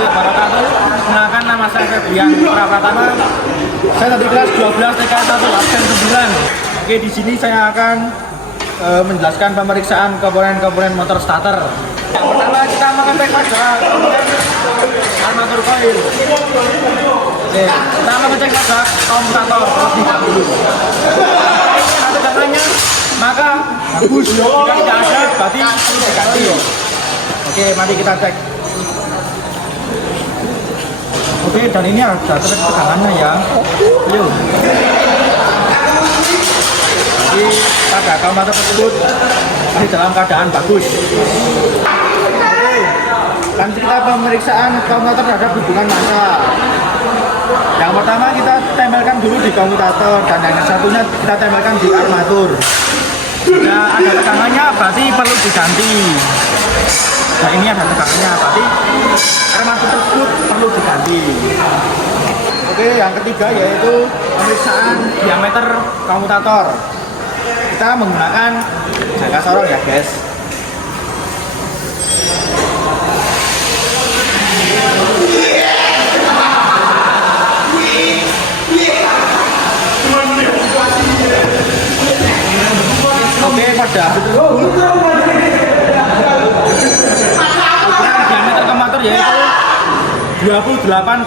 warahmatullahi wabarakatuh. Kenalkan, nama saya Febrian Putra Pratama. Saya dari kelas 12 TK 1 absen 9. Oke, di sini saya akan menjelaskan pemeriksaan komponen-komponen motor starter. Yang pertama kita mengecek pada armatur koil. Oke, kita mengecek pada komutator terlebih dahulu. Jika ada tegangannya, maka bagus. Jika tidak ada, berarti perlu diganti. Oke, mari kita cek. Oke, dan ini ada tegangannya ya. Yuk. Jadi pada komutator tersebut masih dalam keadaan bagus. Oke, dan kita pemeriksaan komutator terhadap hubungan massa. Yang pertama kita tempelkan dulu di komutator, dan yang satunya kita tempelkan di armatur. Jika ada tegangannya berarti perlu diganti. Nah, ini ada tegangannya, berarti armatur tersebut perlu diganti. Oke, yang ketiga yaitu pemeriksaan diameter komutator. Kita menggunakan jangka sorong ya guys. Oke, pada ukuran diameter komutator yaitu 28,5.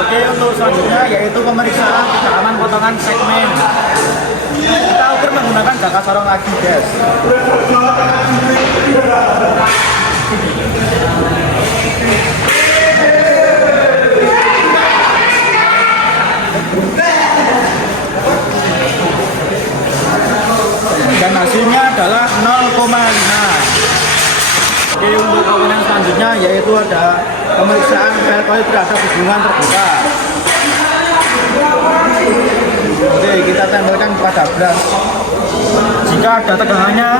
Oke, untuk selanjutnya yaitu pemeriksaan kedalaman potongan segmen. Kita ukur menggunakan jangka sorong lagi guys. Dan hasilnya adalah 0,5. Oke, untuk komponen selanjutnya yaitu ada pemeriksaan valve coil terhadap hubungan terbuka. Oke, kita tempelkan pada brush. Jika ada tegangannya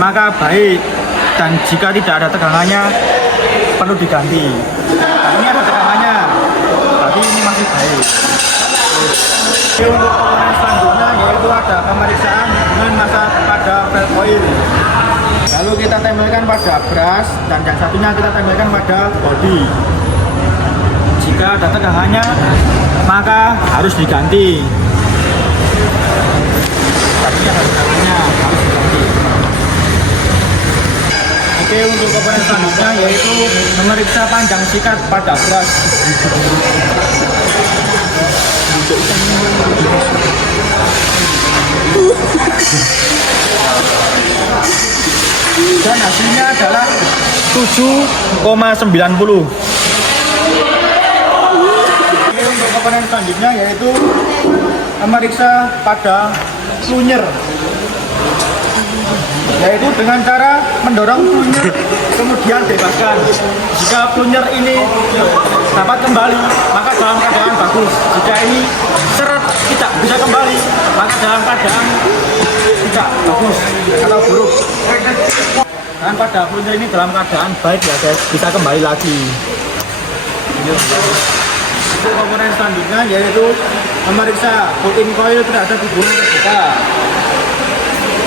maka baik, dan jika tidak ada tegangannya perlu diganti. Nah, ini ada tegangannya, tapi ini masih baik. Oke, untuk komponen selanjutnya yaitu ada pemeriksaan hubungan massa pada valve coil. Lalu kita tempelkan pada brush, dan yang satunya kita tempelkan pada body. Jika ada tegangannya maka harus diganti. Tadinya ada tegangannya harus diganti. Oke, untuk komponen selanjutnya yaitu memeriksa panjang sikat pada brush. Dan hasilnya adalah 7,90. Untuk komponen selanjutnya yaitu memeriksa pada plunger, yaitu dengan cara mendorong plunger kemudian bebaskan. Jika plunger ini dapat kembali maka dalam keadaan bagus. Jika ini seret tidak bisa kembali maka dalam keadaan tidak bagus atau buruk. Dan pada plunger ini dalam keadaan baik ya guys, bisa kembali lagi. Untuk komponen selanjutnya yaitu memeriksa pull-in coil terhadap hubungan terbuka.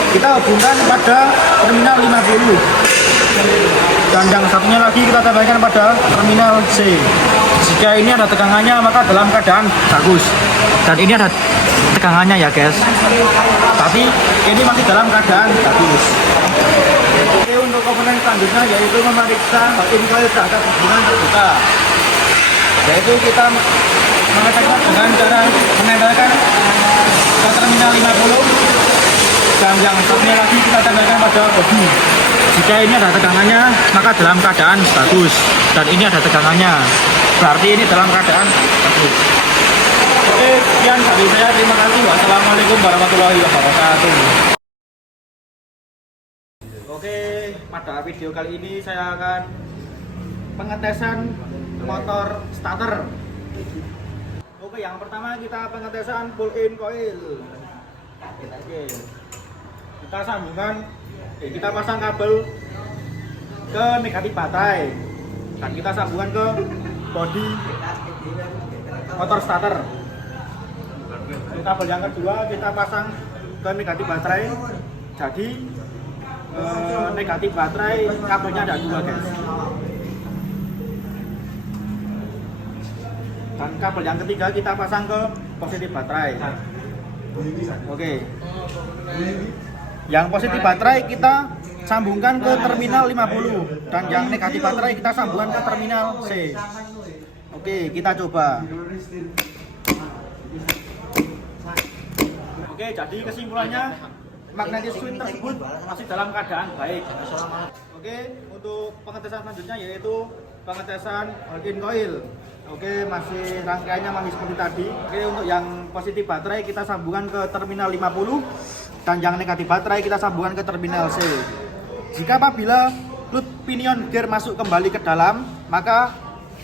Kita hubungkan pada terminal 50, dan yang satunya lagi kita tambahkan pada terminal C. Jika ini ada tegangannya maka dalam keadaan bagus, dan ini ada tegangannya ya guys, tapi ini masih dalam keadaan bagus. Oke, untuk komponen selanjutnya yaitu memeriksa pull-in coil terhadap hubungan terbuka, yaitu kita mengeceknya dengan cara menempelkan ke terminal 50, dan yang satunya lagi kita tempelkan pada bodi. Jika ini ada tegangannya maka dalam keadaan bagus, dan ini ada tegangannya, berarti ini dalam keadaan bagus. Oke, sekian dari saya, terima kasih. Wassalamualaikum warahmatullahi wabarakatuh. Oke, pada video kali ini saya akan pengetesan motor starter. Oke, yang pertama kita pengetesan pull-in coil. Oke, kita sambungkan, kita pasang kabel ke negatif baterai, dan kita sambungkan ke bodi motor starter. Kabel yang kedua kita pasang ke negatif baterai. Jadi negatif baterai, kabelnya ada 2 guys. Dan kabel yang ketiga kita pasang ke positif baterai. Oke. Yang positif baterai kita sambungkan ke terminal 50 dan yang negatif baterai kita sambungkan ke terminal C. Oke, kita coba. Oke, jadi kesimpulannya magnetic switch tersebut masih dalam keadaan baik. Oke, untuk pengetesan selanjutnya yaitu pengetesan hold-in coil. Oke, masih rangkaiannya masih seperti tadi. Oke, untuk yang positif baterai kita sambungkan ke terminal 50 dan yang negatif baterai kita sambungkan ke terminal C. Jika apabila loop pinion gear masuk kembali ke dalam, maka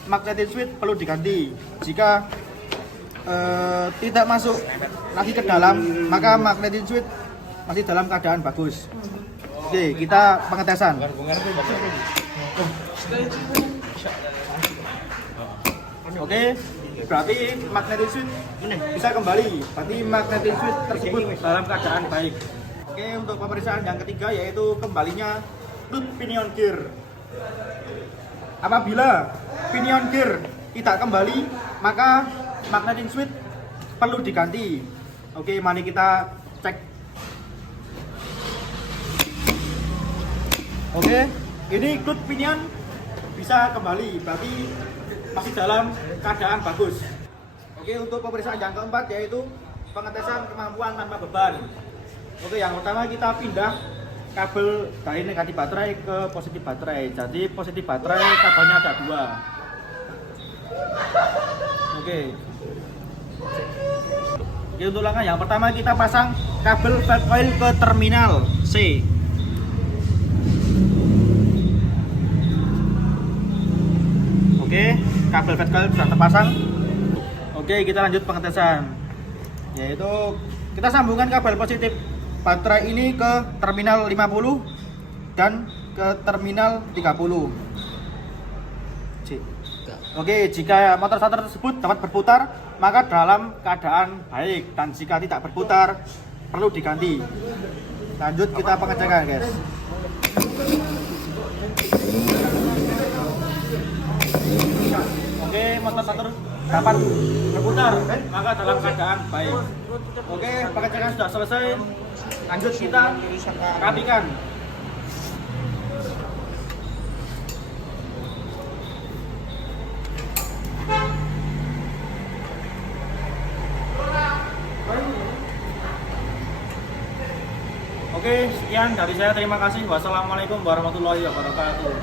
magnetic switch perlu diganti. Jika tidak masuk lagi ke dalam, maka magnetic switch masih dalam keadaan bagus. Oke, kita pengetesan. Oke, berarti magnetic switch ini bisa kembali. Berarti magnetic switch tersebut dalam keadaan baik. Oke, untuk pemeriksaan yang ketiga yaitu kembalinya loop pinion gear. Apabila pinion gear tidak kembali, maka magnetic switch perlu diganti. Oke, mari kita cek. Oke, ini loop pinion bisa kembali, berarti masih dalam keadaan bagus. Oke, untuk pemeriksaan yang keempat yaitu pengetesan kemampuan tanpa beban. Oke, yang pertama kita pindah kabel dari negatif baterai ke positif baterai. Jadi positif baterai kabelnya ada 2. Oke, untuk langkah yang pertama kita pasang kabel flat coil ke terminal C. Oke, kabel flat coil sudah terpasang. Oke, kita lanjut pengetesan. Yaitu kita sambungkan kabel positif baterai ini ke terminal 50 dan ke terminal 30. Oke, jika motor starter tersebut dapat berputar, maka dalam keadaan baik, dan jika tidak berputar perlu diganti. Lanjut kita pengecekan, guys. Oke, motor starter dapat berputar, maka dalam keadaan baik. Oke, pengecekan sudah selesai. Lanjut kita rapikan. Oke, sekian dari saya. Terima kasih. Wassalamualaikum warahmatullahi wabarakatuh.